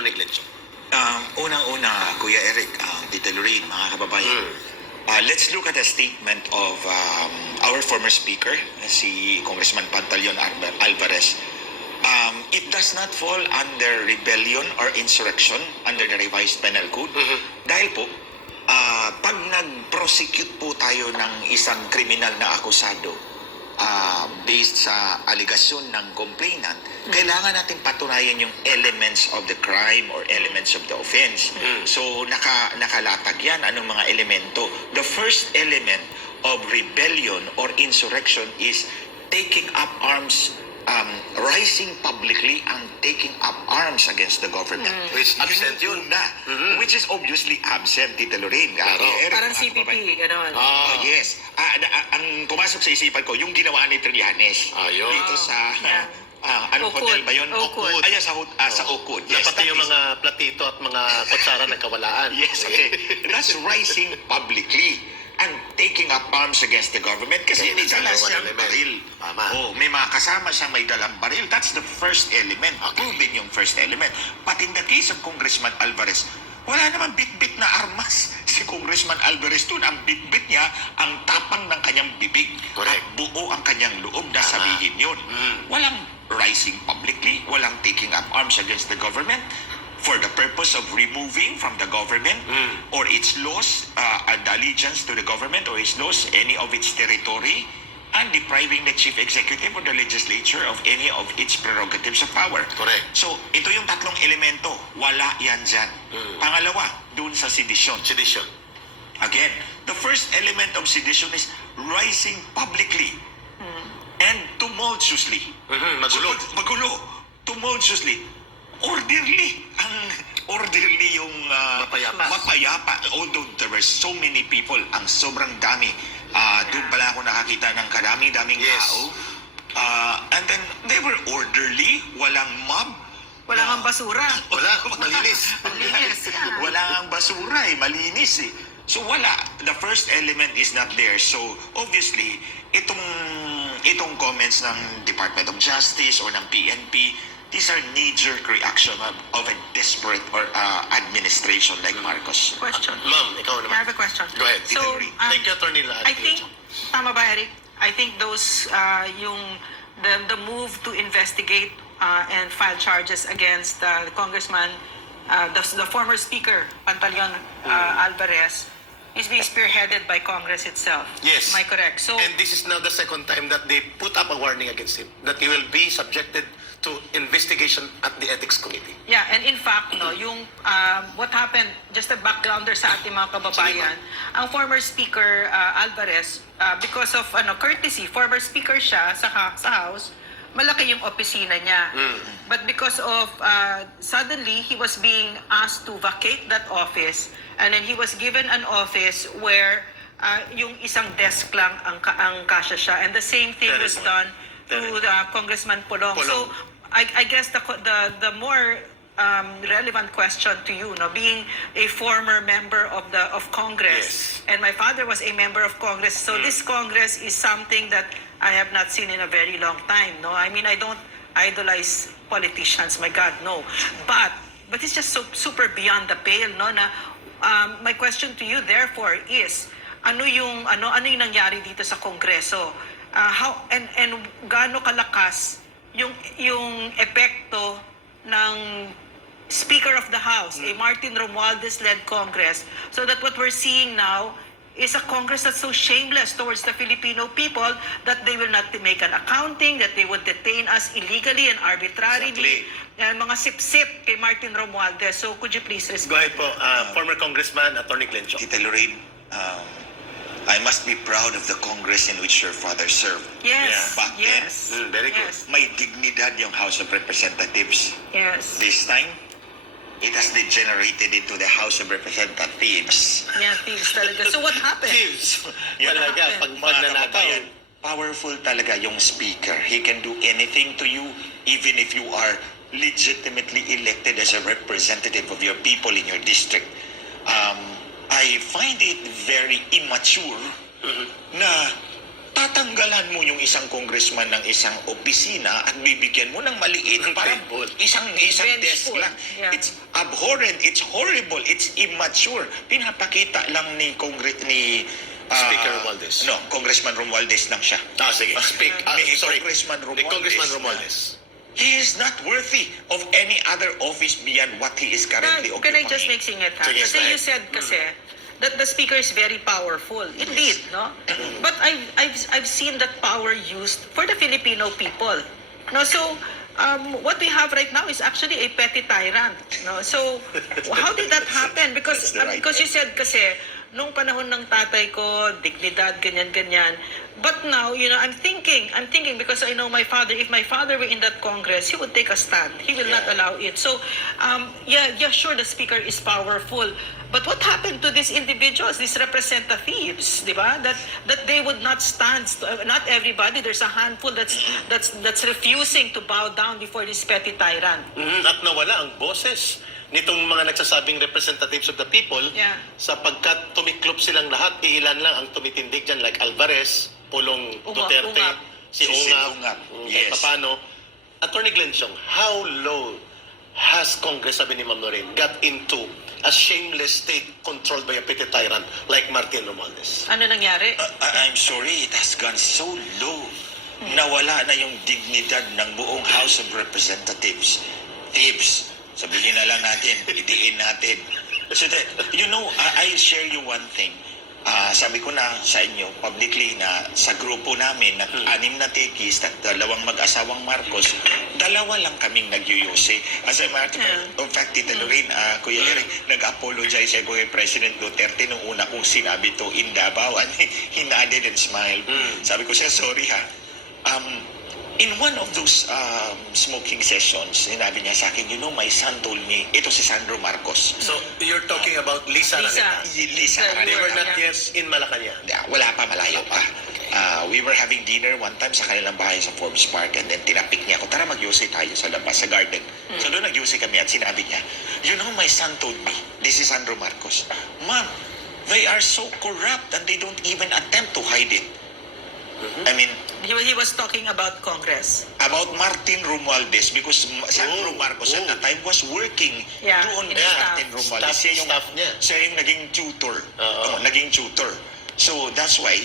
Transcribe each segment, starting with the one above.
Attorney Glencho. Unang-una, Kuya Eric, Tita Lorraine, mga kababayan, let's look at the statement of our former speaker, si Congressman Pantaleon Alvarez. It does not fall under rebellion or insurrection under the revised penal code. Dahil po, pag nag-prosecute po tayo ng isang kriminal na akusado, based sa aligasyon ng complainant, kailangan natin patunayan yung elements of the crime or elements of the offense. So, nakalatag yan. Anong mga elemento? The first element of rebellion or insurrection is taking up arms, rising publicly and taking up arms against the government. Which absent yun. Which is obviously absent, Tita Lorraine. Parang CPP, gano'n. Oh, yes. Ang pumasok sa isipan ko, yung ginawa ni Trillanes. Ayun. Dito sa, anong Ukod. hotel ba yun? Ukod. Ay, sa Ukod. Na pati yung mga platito at mga kutsara nagkawalaan. Yes, okay. That's rising publicly and taking up arms against the government kasi may dala siyang baril. Tama. Oh, may mga kasama siyang may dalang baril. That's the first element. Proven yung first element. But in the case of Congressman Alvarez, wala naman bit-bit na armas si Congressman Alvarez doon. Ang bit-bit niya, ang tapang ng kanyang bibig. Correct. At buo ang kanyang loob na sabihin yun. Walang rising publicly, walang taking up arms against the government for the purpose of removing from the government or its laws, the allegiance to the government or its laws, any of its territory, and depriving the chief executive or the legislature of any of its prerogatives of power. Correct. So, ito yung tatlong elemento. Wala yan dyan. Pangalawa, dun sa sedition. Sedition. Again, the first element of sedition is rising publicly and tumultuously. Magulo. Magulo. Tumultuously. Orderly. Orderly yung mapayapa. Although there were so many people, ang sobrang dami. Doon pala ako nakakita ng kadaming-daming tao. And then they were orderly, walang mob. Wala kang basura. Wala, malinis. Malinis. Wala ang basura malinis So wala. The first element is not there. So obviously, itong comments ng Department of Justice or ng PNP, these are knee-jerk reaction of a desperate or administration like Marcos. Question. Ma'am, ikaw I naman. have a question. Go ahead. So, Thank you, Attorney I think, tama ba, Eric? I think those, the move to investigate and file charges against the Congressman, the former Speaker, Pantaleon Alvarez, is being spearheaded by Congress itself. Yes. Am I correct? So, And this is now the second time that they put up a warning against him that he will be subjected to investigation at the Ethics Committee. yeah, and in fact, no, yung what happened, just a backgrounder sa ating mga kababayan, ang former Speaker Alvarez, because of courtesy, former Speaker siya sa House, malaki yung opisina niya. But because of, suddenly, he was being asked to vacate that office, and then he was given an office where yung isang desk lang ang kasya siya. And the same thing was done to Congressman Polong. So, I guess the more relevant question to you, being a former member of Congress, and my father was a member of Congress, so this Congress is something that I have not seen in a very long time. No, I mean, I don't idolize politicians, my God, no. But it's just so super beyond the pale, no. Na my question to you, therefore, is ano yung nangyari dito sa Kongreso? How and gaano kalakas yung epekto ng Speaker of the House, a Martin Romualdez-led Congress, so that what we're seeing now is a Congress that's so shameless towards the Filipino people that they will not make an accounting, that they would detain us illegally and arbitrarily. Mga sip-sip kay Martin Romualdez. So could you please respond? Go ahead po, former Congressman Attorney Glencho. Tita Lorraine, I must be proud of the Congress in which your father served. Yes. Back then, Very good. Yes. may dignidad yung House of Representatives. Yes. This time, it has degenerated into the House of Representatives. Yeah, thieves talaga. So what happened? Thieves. Yun Talaga, pag magnanakaw. Powerful talaga yung speaker. He can do anything to you even if you are legitimately elected as a representative of your people in your district. I find it very immature na tatanggalan mo yung isang congressman ng isang opisina at bibigyan mo ng maliit para isang Vengeful. desk lang. Yeah. It's abhorrent, it's horrible, it's immature. Pinapakita lang ni Speaker Romualdez. No, Congressman Romualdez lang siya. Sige. Sorry. Congressman The Congressman Romualdez. He is not worthy of any other office beyond what he is currently Can occupying. I just make singit ha? Sige, Kasi go you ahead. said kasi that the speaker is very powerful. Indeed, no? But I've seen that power used for the Filipino people. No, so what we have right now is actually a petty tyrant. No, so how did that happen? Because That's the right because you said kasi nung panahon ng tatay ko, dignidad, ganyan-ganyan. But now, I'm thinking because I know my father, if my father were in that Congress, he would take a stand. He will not allow it. So, sure, the speaker is powerful. But what happened to these individuals, these representatives, di ba? That they would not stand. Not everybody. There's a handful that's refusing to bow down before this petty tyrant. At nawala ang boses nitong mga nagsasabing representatives of the people Yeah. sapagkat tumiklop silang lahat, iilan lang ang tumitindig dyan like Alvarez, Pulong Duterte, Ungap. si Si Ungap, Ungap, kahit yes. papano. Attorney Glenn Chong, how low has Congress, sabi ni Ma'am Noreen, got into a shameless state controlled by a petty tyrant like Martin Romualdez? Ano nangyari? I'm sorry, it has gone so low. Nawala na yung dignidad ng buong House of Representatives. Thieves. Sabihin na lang natin, idiin natin. So that, I'll share you one thing. Sabi ko na sa inyo publicly na sa grupo namin na 6 na tekis at 2 mag-asawang Marcos, 2 lang kaming nagyuyuse. As a matter of fact, Tita Lorraine, Kuya Eric, nag-apologize ako kay President Duterte nung una kong sinabi to in Davao and he nodded and smiled. Sabi ko siya, sorry ha. In one of those smoking sessions, sinabi niya sa akin, my son told me, ito si Sandro Marcos. So, you're talking about Lisa Lisa. Araneta. Lisa They were not Yeah. yet in Malacanang. Wala pa, malayo pa. We were having dinner one time sa kanilang bahay sa Forbes Park and then tinapik niya ako, tara mag-yose tayo sa labas, sa garden. So doon nag-yose kami at sinabi niya, my son told me, this is Sandro Marcos, Ma'am, they are so corrupt and they don't even attempt to hide it. I mean, He was talking about Congress. about Martin Romualdez because Sandro Marcos at that time was working Yeah, doon in kay staff. Martin Romualdez. Staff niya. Siya yung naging tutor. Oo. Naging tutor. So that's why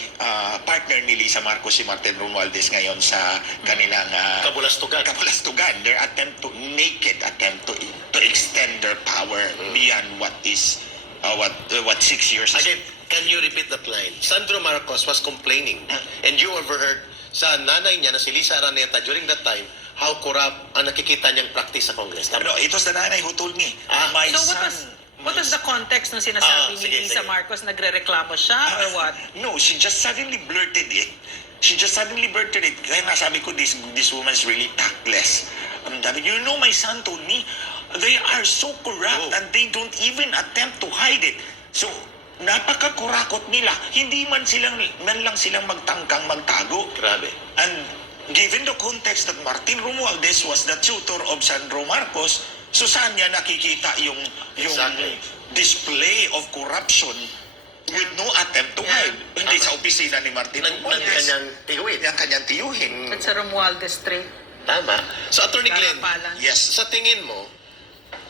partner ni Lisa Marcos si Martin Romualdez ngayon sa kanilang Kabulastugan. kabulastugan. Their attempt to naked attempt to extend their power beyond what is what 6 years is. Again, can you repeat that line? Sandro Marcos was complaining and you overheard sa nanay niya na si Lisa Araneta during that time how corrupt ang nakikita niyang practice sa Congress. Tama? No, it was the nanay who told me. My So son, what was the context nung sinasabi ni sige, Lisa sige. Marcos? Nagre-reklamo siya or what? No, she just suddenly blurted it. Kaya nga sabi ko, this woman's really tactless. Sabi, my son told me, they are so corrupt and they don't even attempt to hide it. So, napakakurakot nila. Hindi man lang silang magtangkang magtago. Grabe. And given the context that Martin Romualdez was the tutor of Sandro Marcos, so saan niya nakikita yung Exactly. display of corruption with no attempt to hide? Hindi sa opisina ni Martin Ng Romualdez. kanyang tiyuhin. Yung kanyang tiyuhin. At sa Romualdez Street. Tama. So, Attorney Glenn, Garapalan. Yes. sa tingin mo,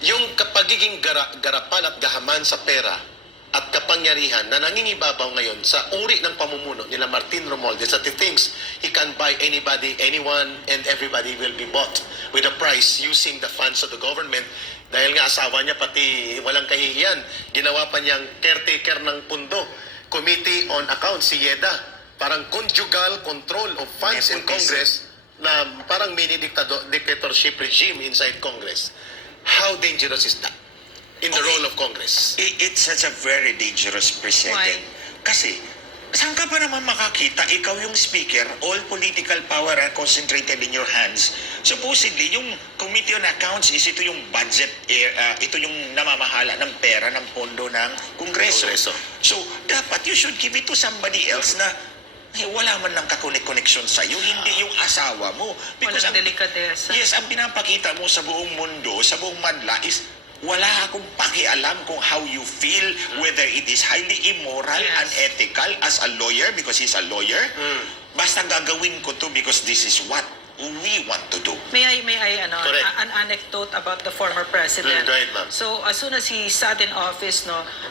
yung pagiging garapan at gahaman sa pera at kapangyarihan na nangingibabaw ngayon sa uri ng pamumuno nila Martin Romualdez that he thinks he can buy anybody, anyone, and everybody will be bought with a price using the funds of the government. Dahil nga asawa niya pati walang kahihiyan, ginawa pa niyang caretaker ng pundo, Committee on Accounts, si YEDA, parang conjugal control of funds in Nepotism. Congress na parang mini dictatorship regime inside Congress. How dangerous is that in the role of Congress? It's such a very dangerous precedent. Why? Kasi, saan ka pa naman makakita? Ikaw yung speaker, all political power are concentrated in your hands. Supposedly, yung Committee on Accounts is ito yung budget, ito yung namamahala ng pera ng pondo ng Kongreso. Kongreso. So, dapat you should give it to somebody else na wala man lang kakonek-connection sa'yo, hindi yung asawa mo. Because Walang delikadesa. yes, ang pinapakita mo sa buong mundo, sa buong madla is wala akong pakialam kung how you feel, whether it is highly immoral, Yes. unethical as a lawyer, because he's a lawyer, basta gagawin ko to because this is what we want to do. May I Correct. an anecdote about the former president. Go ahead, ma'am. So as soon as he sat in office,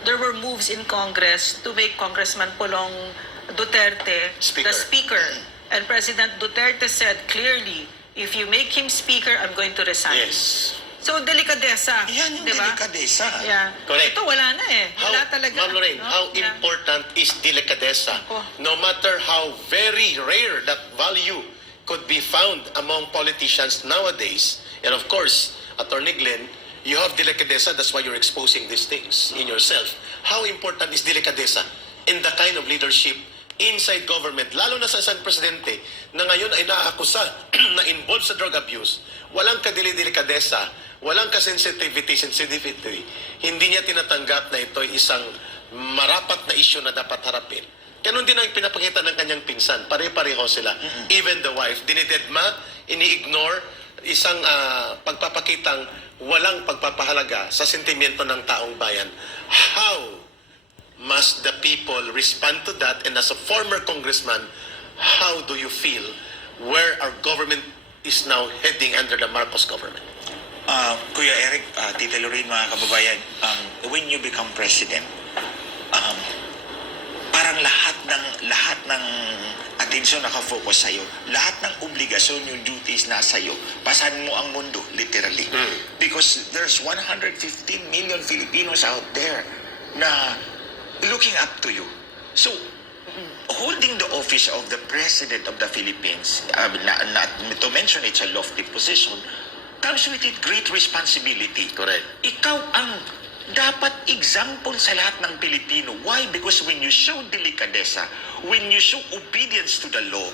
there were moves in Congress to make Congressman Pulong Duterte Speaker. the speaker. And President Duterte said clearly, if you make him speaker, I'm going to resign. Yes. So delikadesa, Yan yung di ba? delikadesa. Yeah. Correct. Ito wala na eh. How, Wala talaga. Ma'am Lorraine, no? how Yeah. important is delicadeza? Ako. No matter how very rare that value could be found among politicians nowadays. And of course, Attorney Glenn, you have delicadeza, that's why you're exposing these things in yourself. How important is delicadeza in the kind of leadership inside government, lalo na sa isang presidente na ngayon ay naaakusa na involved sa drug abuse, walang kadili-delikadesa, walang sensitivity, hindi niya tinatanggap na ito ay isang marapat na issue na dapat harapin. Ganun din ang pinapakita ng kanyang pinsan. Pare-pareho sila. Even the wife, dinidedma, ini-ignore, isang pagpapakitang walang pagpapahalaga sa sentimiento ng taong bayan. How must the people respond to that? And as a former congressman, how do you feel where our government is now heading under the Marcos government? Kuya Eric, Tita Lorraine, mga kababayan, when you become president, parang lahat ng atensyon nakafocus sa'yo. Lahat ng obligasyon, yung duties na sa'yo. Pasan mo ang mundo, literally. Because there's 115 million Filipinos out there na looking up to you. So, holding the office of the President of the Philippines, not to mention it's a lofty position, comes with it great responsibility. Correct. Ikaw ang dapat example sa lahat ng Pilipino. Why? Because when you show delicadeza, when you show obedience to the law,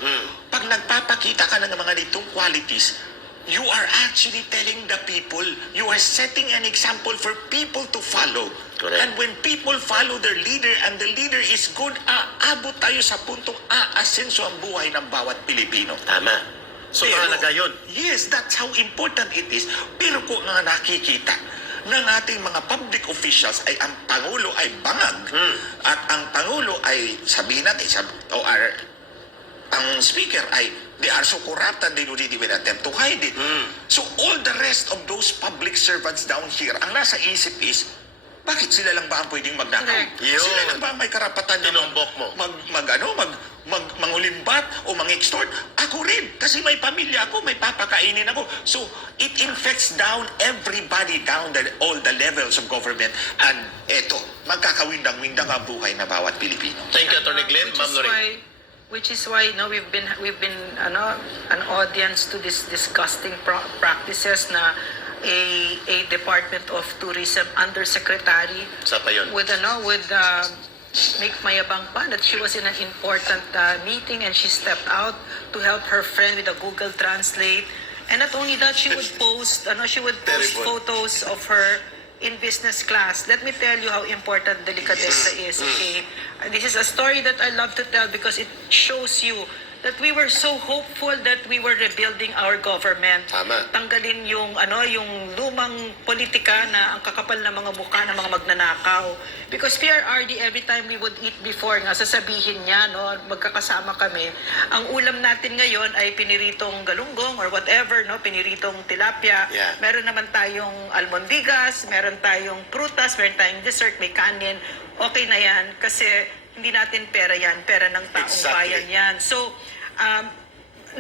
pag nagpapakita ka ng mga nitong qualities, you are actually telling the people, you are setting an example for people to follow. Correct. And when people follow their leader and the leader is good, aabot tayo sa puntong aasenso ang buhay ng bawat Pilipino. Tama. So, Pero, mahalaga yun. yes, that's how important it is. Pero kung nga nakikita ng ating mga public officials ay ang Pangulo ay bangag at ang Pangulo ay sabihin natin, ang Speaker ay they are so corrupt and they don't even attempt to hide it. So all the rest of those public servants down here, ang nasa isip is, bakit sila lang ba ang pwedeng magnakaw? Correct. Yun. Sila lang ba ang may karapatan na Tinumbok mo. mangulimbat o mang-extort? Ako rin, kasi may pamilya ako, may papakainin ako. So, it infects down everybody down all the levels of government. And eto, magkakawindang-windang ang buhay na bawat Pilipino. Thank you, Attorney Glenn. Ma'am Lorraine. Which is why we've been an audience to this disgusting practices na a Department of Tourism Undersecretary Sa pa yun. with Nick Mayabang pa that she was in an important meeting and she stepped out to help her friend with a Google Translate, and not only that, she would post Terrible. photos of her in business class. Let me tell you how important delicadeza is. Okay, this is a story that I love to tell because it shows you that we were so hopeful that we were rebuilding our government. Tama. Tanggalin yung lumang politika na ang kakapal na mga mukha ng mga magnanakaw. Because PRRD, every time we would eat before, sasabihin niya, magkakasama kami, ang ulam natin ngayon ay piniritong galunggong or whatever, piniritong tilapia. Yeah. Meron naman tayong almondigas, meron tayong prutas, meron tayong dessert, may kanin. Okay na yan kasi hindi natin pera yan, pera ng taong Exactly. bayan yan. So,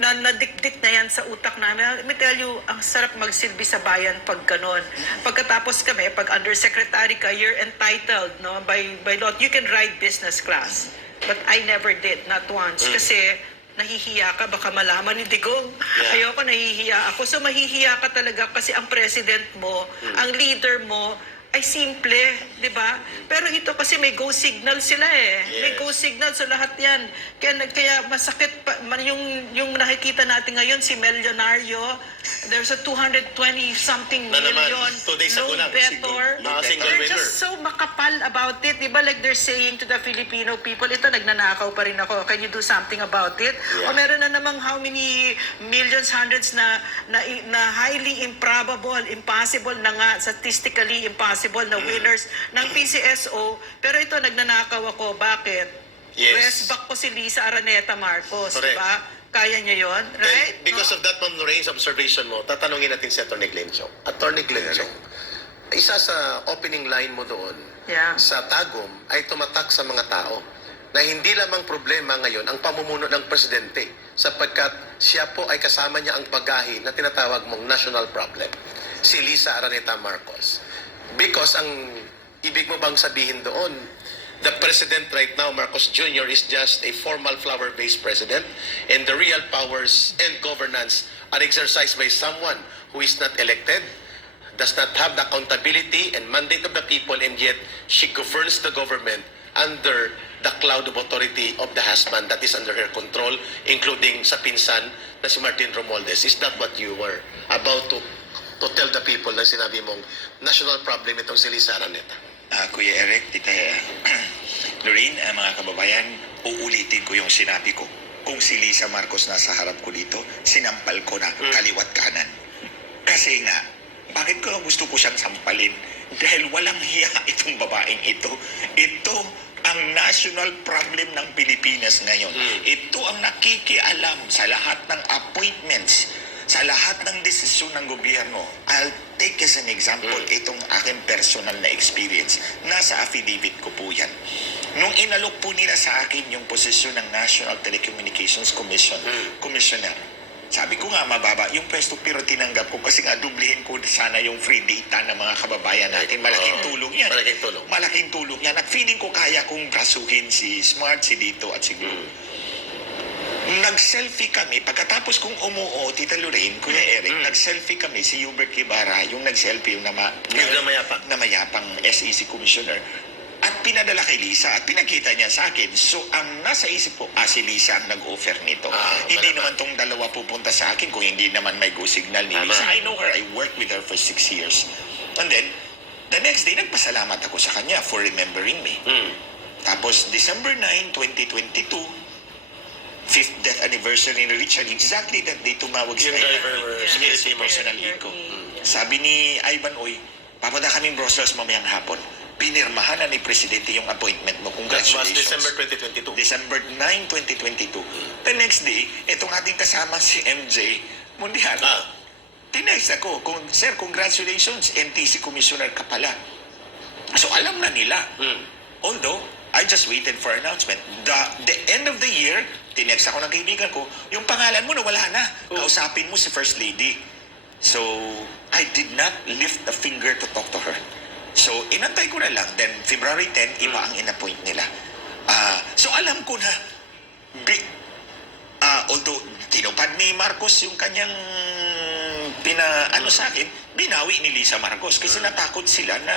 nadikdik na yan sa utak namin. Let me tell you, ang sarap magsilbi sa bayan pag ganon. Pagkatapos kami, pag undersecretary ka, you're entitled, by law, you can ride business class. But I never did, not once. Kasi nahihiya ka, baka malaman ni Digong. Yeah. Ayoko, nahihiya ako. So mahihiya ka talaga kasi ang president mo, ang leader mo, ay simple, di ba? Pero ito kasi may go signal sila eh. Yes. May go signal sa lahat yan. Kaya masakit pa, yung nakikita natin ngayon, si Millionario, there's a 220-something Na naman, million 2 days ago lang, better. single They're winner. just so makapal about it. Di ba? Like they're saying to the Filipino people, ito, nagnanakaw pa rin ako. Can you do something about it? Yeah. O meron na namang how many millions, hundreds na highly improbable, impossible na nga, statistically impossible na winners ng PCSO. Pero ito, nagnanakaw ako. Bakit? Yes. Rest back po si Lisa Araneta Marcos, Correct. di ba? Kaya niya yon, right? And because of that, Ma'am Lorraine, sa observation mo, tatanungin natin si Atty. Glenn Chong. Atty. Glenn Chong, isa sa opening line mo doon Yeah. sa Tagum ay tumatak sa mga tao na hindi lamang problema ngayon ang pamumuno ng presidente sapagkat siya po ay kasama niya ang bagahe na tinatawag mong national problem, si Lisa Araneta Marcos. Because ang ibig mo bang sabihin doon, the president right now, Marcos Jr., is just a formal flower-based president and the real powers and governance are exercised by someone who is not elected, does not have the accountability and mandate of the people, and yet she governs the government under the cloud of authority of the husband that is under her control, including sa pinsan na si Martin Romualdez. Is that what you were about to tell the people na sinabi mong national problem itong si Lisa Araneta? Kuya Eric, Tita Lorraine, mga kababayan, uulitin ko yung sinabi ko. Kung si Lisa Marcos nasa harap ko dito, sinampal ko na kaliwat kanan. Kasi nga, bakit ko gusto ko siyang sampalin? Dahil walang hiya itong babaeng ito. Ito ang national problem ng Pilipinas ngayon. Ito ang nakikialam sa lahat ng appointments, sa lahat ng desisyon ng gobyerno. I'll take as an example itong aking personal na experience. Nasa affidavit ko po yan. Nung inalok po nila sa akin yung posisyon ng National Telecommunications Commission, Commissioner, sabi ko nga mababa yung pwesto pero tinanggap ko kasi nga dublihin ko sana yung free data ng mga kababayan natin. Malaking tulong yan. Malaking tulong. Malaking tulong yan. At feeling ko kaya kong brasuhin si Smart, si Dito at si Blue. Nag-selfie kami. Pagkatapos kong umuo, Tita Lorraine, Kuya Eric, nag-selfie kami si Hubert Guevara, yung nag-selfie, yung na mayapang. SEC Commissioner. At pinadala kay Lisa at pinakita niya sa akin. So, ang nasa isip ko, si Lisa ang nag-offer nito. Hindi naman tong dalawa pupunta sa akin kung hindi naman may go signal ni Lisa. I know her. I worked with her for 6 years. And then, the next day, nagpasalamat ako sa kanya for remembering me. Tapos, December 9, 2022, 5th death anniversary ni Richard, exactly that day tumawag sa Yung driver, security mo. personal lead ko. Sabi ni Ivan, oy, papunta kaming Brussels mamayang hapon. Pinirmahan na ni Presidente yung appointment mo. That was Congratulations. December 2022. December 9, 2022. The next day, itong ating kasama si MJ Mundihan. Tinext ako, Sir, congratulations, NTC Commissioner ka pala. So alam na nila. Although, I just waited for announcement. The end of the year, tinext ako ng kaibigan ko, yung pangalan mo nawala na. Kausapin mo si First Lady. So, I did not lift a finger to talk to her. So, inantay ko na lang. Then, February 10, iba ang in-appoint nila. So, alam ko na, although tinupad ni Marcos yung kanyang sa akin, binawi ni Lisa Marcos kasi natakot sila na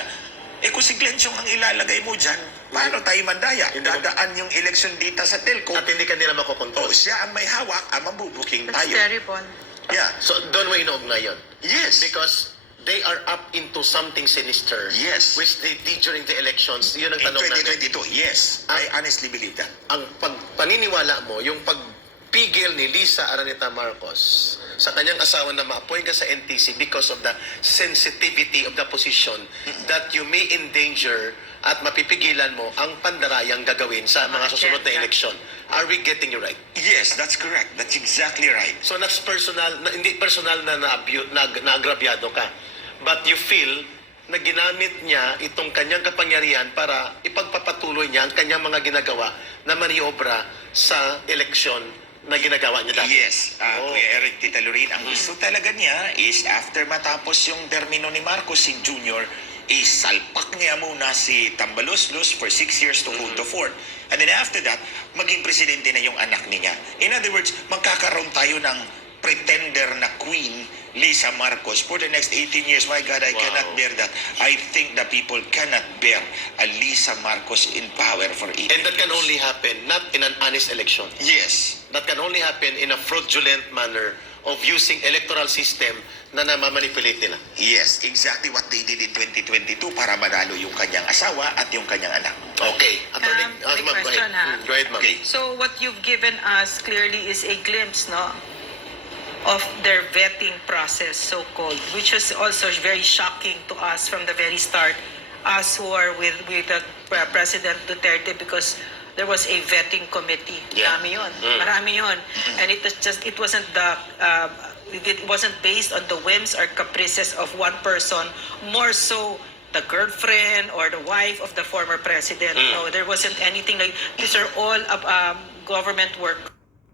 kung si Glenn Chong ang ilalagay mo dyan, paano tayo mandaya? Dadaan yung election data sa telco. At hindi ka nila makokontrol. Siya ang may hawak, mabubuking That's tayo. terrible. Yeah. So, doon mo inaugnay yun. Yes. Because they are up into something sinister. Yes. Which they did during the elections. Yun ang In tanong natin. 2022, yes. I honestly believe that. Ang paniniwala mo, yung pagpigil ni Lisa Araneta Marcos sa kanyang asawa na ma-appoint ka sa NTC because of the sensitivity of the position that you may endanger at mapipigilan mo ang pandarayang gagawin sa mga susunod na eleksyon. Are we getting you right? Yes, that's correct. That's exactly right. So, hindi personal na naagrabyado ka. But you feel na ginamit niya itong kanyang kapangyarihan para ipagpapatuloy niya ang kanyang mga ginagawa na maniobra sa eleksyon na ginagawa niya dati. Yes, Kuya Eric, Tita Lorraine, ang gusto talaga niya is after matapos yung termino ni Marcos, si Junior, salpak niya muna si Tambaloslos for 6 years to hold the fort. And then after that, maging presidente na yung anak niya. In other words, magkakaroon tayo ng pretender na queen, Lisa Marcos, for the next 18 years. My God, I cannot bear that. I think the people cannot bear a Lisa Marcos in power for 18 And that can years. only happen not in an honest election. Yes. That can only happen in a fraudulent manner of using electoral system na namamanipulate nila. Yes, exactly what they did in 2022 para manalo yung kanyang asawa at yung kanyang anak. Okay. Attorney, May ma'am, go question, ahead. ha? Go ahead, ma'am. Okay. So what you've given us clearly is a glimpse, no, of their vetting process, so-called, which was also very shocking to us from the very start, us who are with President Duterte, because there was a vetting committee. Yeah. Marami yun. Marami yun. And it wasn't it wasn't based on the whims or caprices of one person, more so the girlfriend or the wife of the former president. No, there wasn't anything like, these are all government work